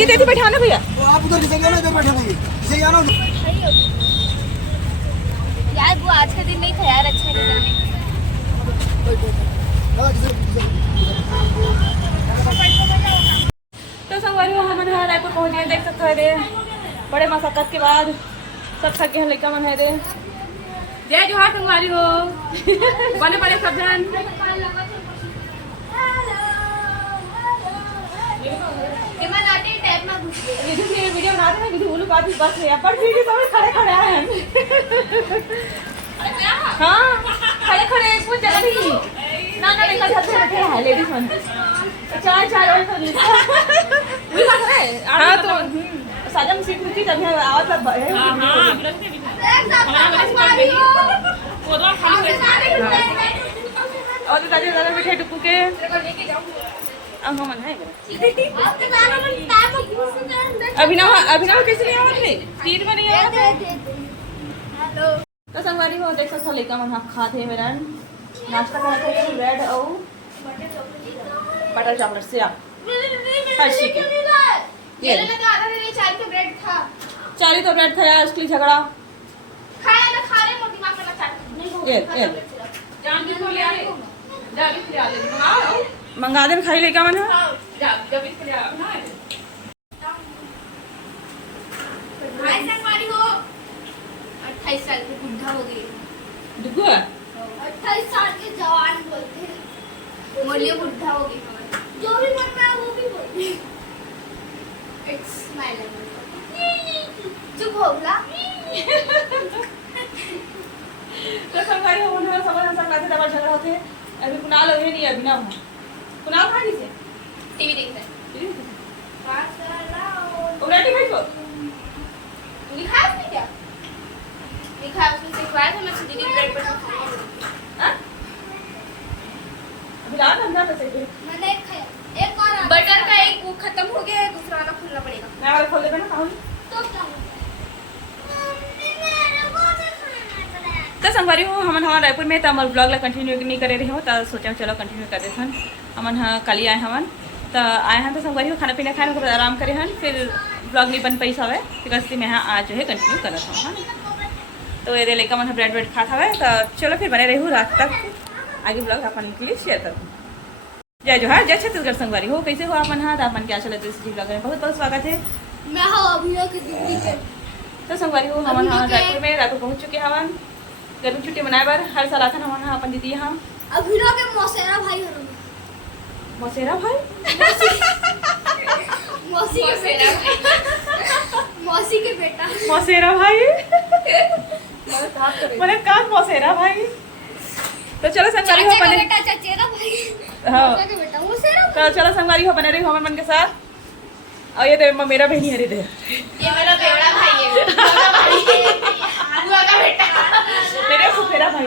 दीदी दीदी बैठाना भैया। तो आप उधर से जाना, इधर बैठा रहिए, इसे जाना। यार वो आज का दिन नहीं था यार, अच्छा नहीं जाने। तो संगवारी हो हम रायपुर पहुँच गए, देख सकते हैं बड़े मशक्कत के बाद सब थक गए लड़का मन है दे। जय जोहार संगवारी हो बने बड़े सब जन। वीडियो बना रहे हैं, बोलू बात बस है पर वीडियो सब खड़े खड़े आए हैं। हाँ खड़े खड़े कुछ जगह नहीं ना ना लेकर जाते बैठे हैं लेडीज मन। चार चार और तो वही बात है। हाँ तो साजा में सीट मिलती तब है आवाज तब है। और तो दादा दादा बैठे टुकू के मन है। अभिनव अभिनव किस लिए आवाज नहीं सीट में नहीं आवाज। तो संगवारी हो देख सकते लेका मन खाते हैं मेरा नाश्ता करते हैं ब्रेड और बटर चॉकलेट से आप हर्षी के ये चारी तो ब्रेड था यार उसके लिए झगड़ा मंगा दे खाई लेका मन है। 28 साल की बुढ़ा हो गई। दुगु 28 साल के जवान बोलते हैं, बोलिए बुढ़ा हो गई। जो भी मन में वो भी बोलते हैं। It's my language. चुप हो गया। तो संगवारी हो ना सब क्लास डबल झगड़ा होते हैं। अभी कुणाल हो नहीं अभी ना कुणाल खा दी से टीवी देख रहे हैं। रेडी भाई को लिखा है उसमें क्या? लिखा है उसमें सिखवाया था मैं दीदी ब्रेड पर हां अभी रात अंदर से मैंने एक खाया। एक और बटर का एक वो खत्म हो गया है, दूसरा वाला खोलना पड़ेगा। मैं वाला खोल देबे ना कहूं तो क्या होगा? तो संगवारी हो हमन हमारे रायपुर में तो ब्लॉग ला कंटिन्यू नहीं करे रहे हो तो सोचा चलो कंटिन्यू कर देते हैं। हमन हाँ कल आए हमन तो आए हैं तो संगवारी हो खाना पीना खाए आराम करे हैं फिर ब्लॉग नहीं बन पाई हवे इसलिए मैं हाँ आज जो है कंटिन्यू करत हूँ। हाँ तो ये लेकर मन ब्रेड व्रेड खाता हवे तो चलो फिर बने रहूँ रात तक आगे ब्लॉग अपन के लिए शेयर करूँ। जय जोहार जय छत्तीसगढ़ संगवारी हो कैसे हो अपन हाँ तो अपन क्या चलते इस ब्लॉग में बहुत बहुत स्वागत है। मैं हाँ अभिनव की दीदी के तो संगवारी हो हमन हाँ रायपुर पहुँच चुके हवन गर्मी छुट्टी मनाए बर हर साल आथन हमन हाँ अपन दीदी यहाँ अभिनव के मौसेरा भाई हर मौसेरा भाई मौसी के बेटा मौसी के बेटा मौसेरा भाई मैंने कहा मौसेरा भाई। तो चलो संगवारी हो बने बेटा चचेरा भाई हाँ के बेटा मौसेरा तो चलो संगवारी हो बने रही हमन मन के साथ। और ये तो मेरा बहनी हरी दे ये मेरा बेवड़ा भाई है बुआ का बेटा मेरे फुफेरा भाई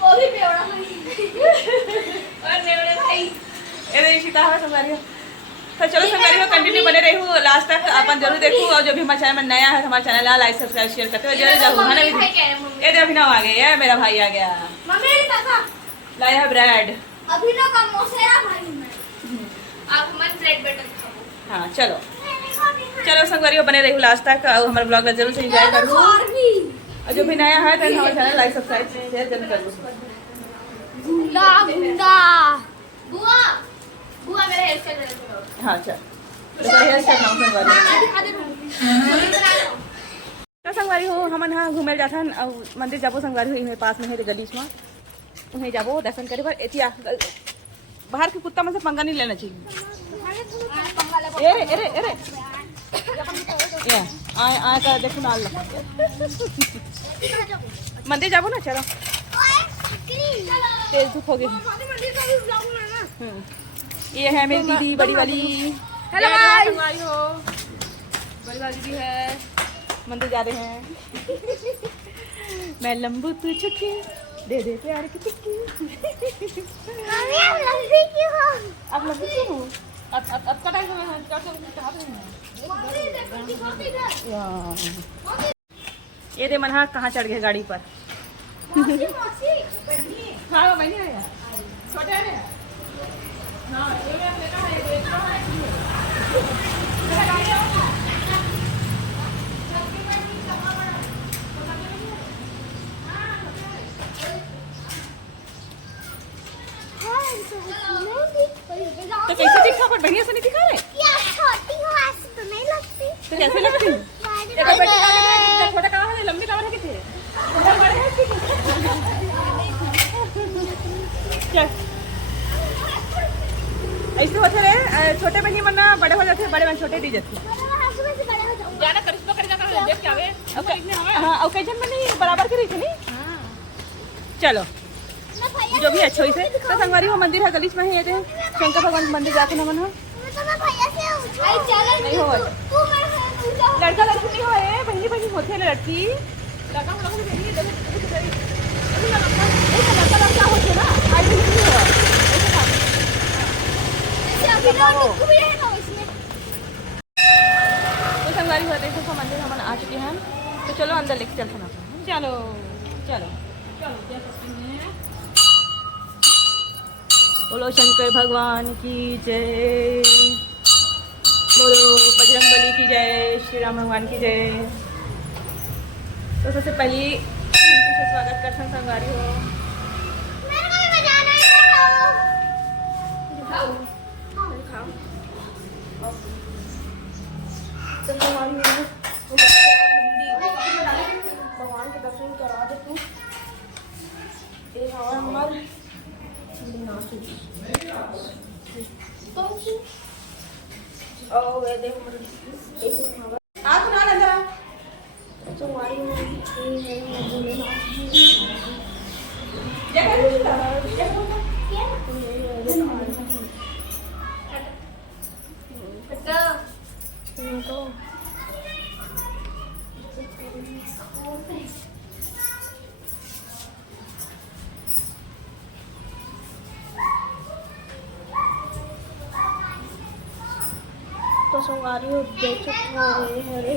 वो भी बेवड़ा भाई और बेवड़े भाई ये इशिता है संगवारी हो। तो चलो संगवारी हो कंटिन्यू बने रही हूँ लास्ट तक अपन जरूर देखूँ और जो भी हमारे चैनल में नया है हमारे चैनल लाइक सब्सक्राइब शेयर करते हुए जरूर जाऊँ है ना। ये तो अभिनव आ गए ये मेरा भाई आ गया मम्मी लाया है ब्रेड। अभिनव का मौसेरा भाई मैं आप मन ब्रेड बटर खाओ। हाँ चलो चलो संगवारी हो बने रही हूँ लास्ट तक और हमारे ब्लॉग में जरूर से एंजॉय करूँ और जो भी नया है तो हमारे चैनल लाइक सब्सक्राइब शेयर जरूर कर लूँ। गुंडा गुंडा बुआ बुआ मेरा हेयर स्टाइल बना। हाँ चल तो हेयर स्टाइल नाम संगवारी तो संगवारी हो हमन हाँ घूमे जाथन और मंदिर जाबो संगवारी हो इमे पास में है गली में उन्हें जाबो दर्शन करे पर एतिया बाहर के कुत्ता में से पंगा नहीं लेना चाहिए। अरे अरे अरे ये आए आए का देखो नाल मंदिर जाबो ना चलो तेज धूप हो गई। ये है मेरी दीदी बड़ी वाली। हेलो संगवारी हो बड़ी वाली दीदी है मंदिर जा रहे हैं। मैं लंबू तू चुकी दे दे प्यार की टिक्की। अब लंबू क्यों हो अब कटाई हुए हैं क्या क्या ये दे मन हाँ कहाँ चढ़ गए गाड़ी पर। हाँ मैंने आया छोटे हाँ ये लेना है तो कैसे दिखा, पर बढ़िया से नहीं दिखा रहे? यार छोटी हो ऐसे तो नहीं लगती। तो कैसे लगती हूँ? देखो बेटे का छोटा कहाँ है, लंबी कहाँ है कितने? चल ऐसे होते रहे, छोटे बहनी मरना बड़े हो जाते, बड़े बहन छोटे दी जाती। जाना करिश्मा कर जाकर देख के आवे। हाँ ओकेजन में नहीं बराबर की रही थी नहीं। चलो जो भी अच्छा से तो संगवारी हो मंदिर है गलीच में ही है, शंकर भगवान मंदिर जाके नमन हो। नहीं हो लड़का लड़की नहीं हो, बहनी बहनी होते है लड़की लड़का लड़का होते ना, आज भी नहीं हो तो संगवारी हो देखो मंदिर हम आ चुके हैं। तो चलो अंदर लेके चलते ना। चलो चलो बोलो शंकर भगवान की जय, बोलो बजरंगबली की जय, श्री राम भगवान की जय। तो सबसे पहली घंटी से स्वागत करते हैं संगवारी हो। भगवान के दर्शन करा दे तू। हमारे तो संगवारी हो देख सकते हो मेरे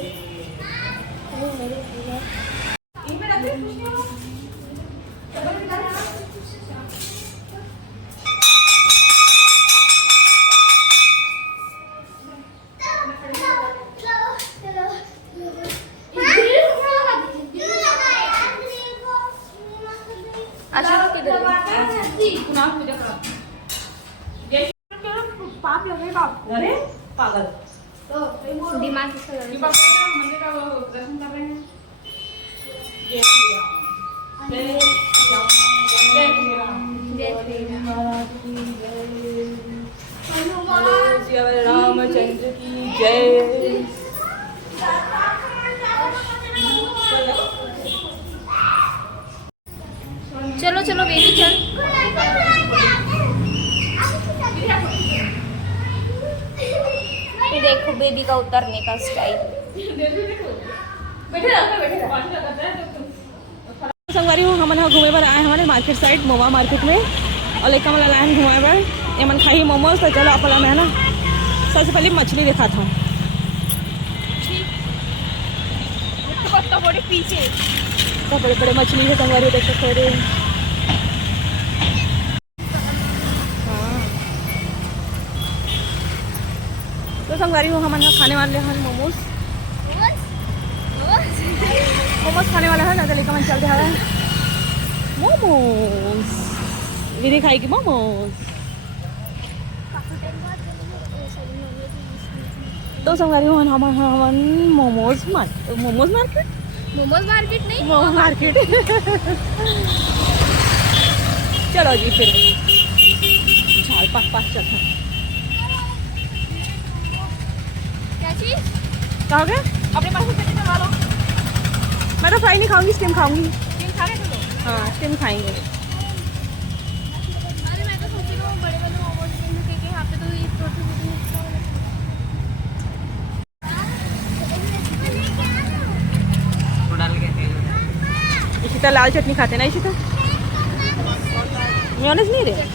पाप लगे बाप। अरे पागल दिमाग से मंदिर का दर्शन कर रहे हैं। जय श्री राम, जय श्री राम, जय श्री राम, रामचंद्र की जय। चलो चलो बेबी चल। देखो बेबी का उतरने का स्टाइल। संगवारी हो हम घूमे पर आए हमारे मार्केट साइड मोवा मार्केट में, और लेकर वाला लाइन घुमाए पर ये मन खाई मोमोज। तो चलो अपना मैं ना सबसे पहले मछली देखा था बड़े पीछे, तो बड़े बड़े मछली है संगवारी देख सकते हो। तो संगवारी हो हम खाने वाले हैं मोमोज। मोमोज खाने वाला है ना, तो लेकर मन चलते हैं मोमोज। दीदी खाएगी मोमोज। तो संगवारी हो हम मोमोज मार्केट मोमोज मार्केट नहीं मोमो मार्केट। चलो जी फिर चार पाँच चलते हैं। खाओगे अपने पास से चटनी करवा लो। मैं तो फ्राई नहीं खाऊंगी, स्टीम खाऊंगी। स्टीम खा रहे थे लोग? हाँ स्टीम खाएंगे। अरे मैं तो सोच रही हूँ बड़े वाले मोमोज के यहाँ पे तो ये इसी तरह लाल चटनी खाते ना, इसी तरह मेयोनेज़ नहीं रहे।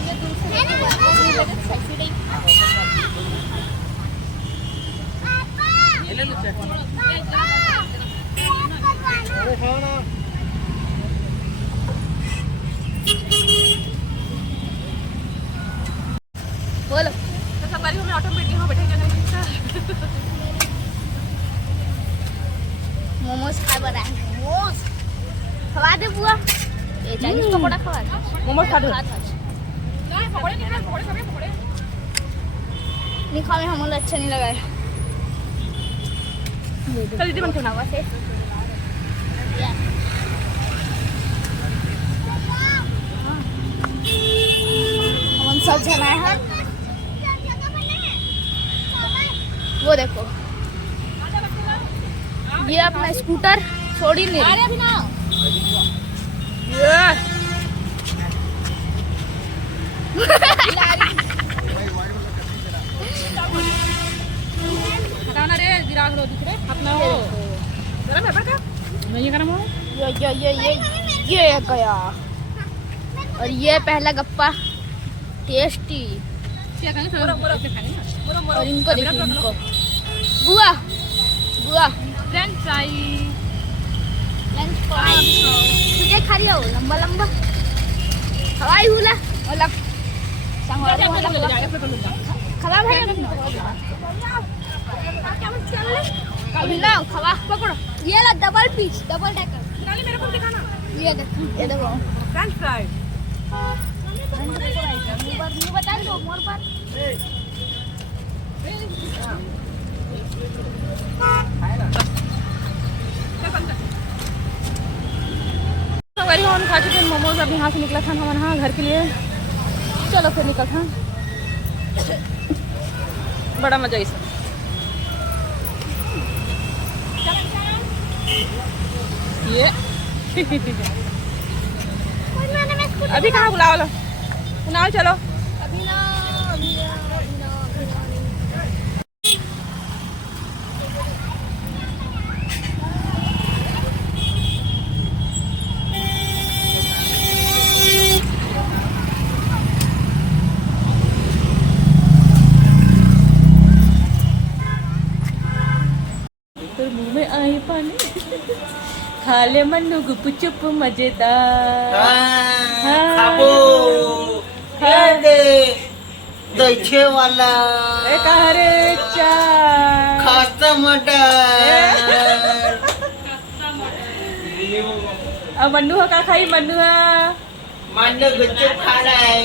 बोलो तो संगवारी में ऑटो में बैठ गए, बैठे खवा दे बुआ ये चाइनीज पकोड़ा खवा दे मोमोज खा दो नहीं खावे हमें अच्छा नहीं लगा है चल दीदी बन हवा से हम सब जनाए हैं वो देखो ये अपना स्कूटर छोड़ ही नहीं रही। हटाना रे गिरा दो दूसरे अपना हो गरम है का नहीं गरम हो ये गया और ये पहला गप्पा टेस्टी क्या खाएंगे और इनको देखिए इनको बुआ बुआ फ्रेंच फ्राई लंच फ्राई तुझे खा रही हो लंबा लंबा हवाई हुला मतलब संगवारी वाला खवा भाई अभी ना खवा पकड़ो ये ला डबल पीस डबल डेकर मेरे को दिखाना ये देखो फ्रेंच फ्राई नहीं बता दो मोर पर हमारी हम खा चुके हैं मोमोज। अभी यहाँ से निकला था हमारे यहाँ घर के लिए। चलो फिर निकल था बड़ा मजा इसमें। ये अभी कहाँ बुलाओ लो बुलाओ चलो अभी ना मुँह में आई पानी खा ले मन्नू गुप चुप मजेदार खाबो दे दैछे वाला अरे चार खाता मटर अब मन्नू का खाई मन्नू मांड गुच्चू खाना है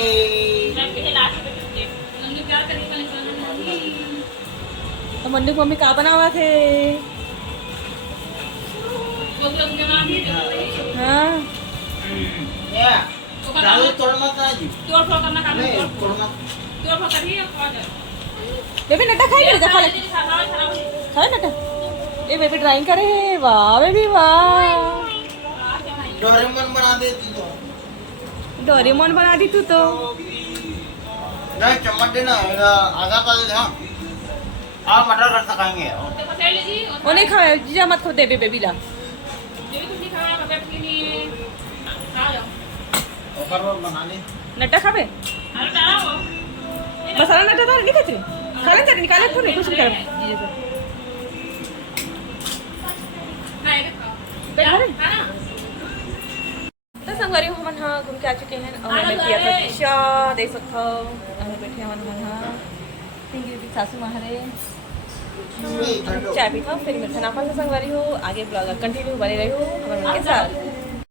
तो मन्नू को मम्मी का बनावा थे हाँ या दारू तोड़ मत आज नहीं तोड़ मत बेबी नटा खाई नहीं खा ले खाए नटा ये बेबी ड्राइंग करे वाह बेबी वाह डोरेमोन बना देती तो डोरेमोन बना दी तू तो नहीं चम्मच देना आधा कर दे हाँ आप मटर करता खाएंगे वो नहीं खाए जीजा मत खो दे बेबी ला ऊपर बनाने नटा खावे मसाला नटा तो नहीं खाते खा ले तेरे निकाले तो नहीं कुछ नहीं कर जीजा से पेट भरे तो संगवारी हम हाँ घूम के आ चुके हैं और हमें किया था पिज्जा देख सकते हो हमें बैठे हम हाँ पिंकी दी सासू महारे चाय पी था फिर मिलते हैं आपस में संगवारी हो आगे ब्लॉग कंटिन्यू बने रही हो हमारे के साथ